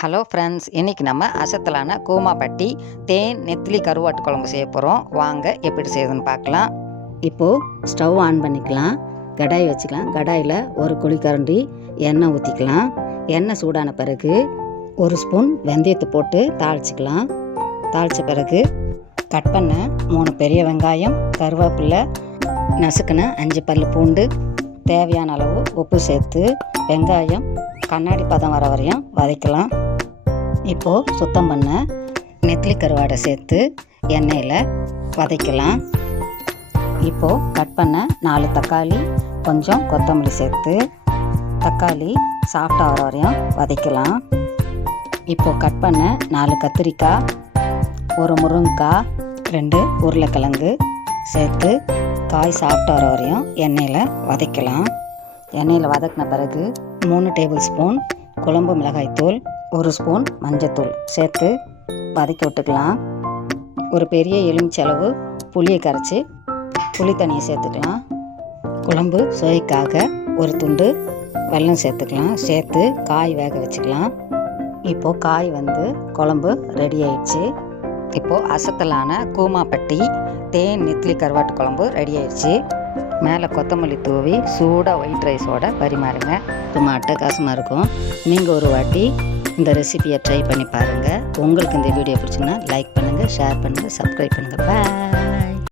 Hello friends, இன்றைக்கி நம்ம அசத்தலான கூமாப்பட்டி தேன் நெத்திலி கருவாட்டு குழம்பு செய்ய போகிறோம். வாங்க எப்படி செய்யுதுன்னு பார்க்கலாம். இப்போது ஸ்டவ் ஆன் பண்ணிக்கலாம். கடாய் வச்சுக்கலாம். கடாயில் ஒரு குழிக்கரண்டி எண்ணெய் ஊற்றிக்கலாம். எண்ணெய் சூடான பிறகு ஒரு ஸ்பூன் வெந்தயத்தை போட்டு தாளிச்சிக்கலாம். தாளித்த பிறகு கட் பண்ண 3 பெரிய வெங்காயம், கருவேப்பிலை, நசுக்கின 5 பல் பூண்டு, தேவையான அளவு உப்பு சேர்த்து வெங்காயம் கண்ணாடி பதம் வர வரையும் வதக்கலாம். இப்போது சுத்தம் பண்ண நெத்திலி கருவாடை சேர்த்து எண்ணெயில் வதக்கலாம். இப்போது கட் பண்ண 4 தக்காளி, கொஞ்சம் கொத்தமல்லி சேர்த்து தக்காளி சாஃப்டாக வர வரையும் வதக்கலாம். இப்போது கட் பண்ண 4 கத்திரிக்காய், ஒரு முருங்கைக்காய், 2 உருளைக்கிழங்கு சேர்த்து காய் சாஃப்டாக வர வரையும் எண்ணெயில் வதக்கலாம். எண்ணெயில் வதக்கின பிறகு 3 டேபிள் ஸ்பூன் குழம்பு மிளகாய்த்தூள், 1 ஸ்பூன் மஞ்சத்தூள் சேர்த்து வதக்கி விட்டுக்கலாம். ஒரு பெரிய எலுமிச்சளவு புளியை கரைச்சி புளி தண்ணியை சேர்த்துக்கலாம். குழம்பு சுவைக்காக ஒரு துண்டு வெல்லம் சேர்த்துக்கலாம். சேர்த்து காய் வேக வச்சுக்கலாம். இப்போது காய் குழம்பு ரெடி ஆயிடுச்சு. இப்போது அசத்தலான கூமாப்பட்டி தேன் நெத்திலி கருவாட்டு குழம்பு ரெடி ஆயிடுச்சு. மேலே கொத்தமல்லி தூவி சூடாக ஒயிட் ரைஸோடு பரிமாறுங்க. ரொம்ப அட்டகாசமாக இருக்கும். நீங்கள் ஒரு வாட்டி இந்த ரெசிபியை ட்ரை பண்ணி பாருங்கள். உங்களுக்கு இந்த வீடியோ பிடிச்சிங்கன்னா லைக் பண்ணுங்கள், ஷேர் பண்ணுங்கள், சப்ஸ்கிரைப் பண்ணுங்கள். பாய்.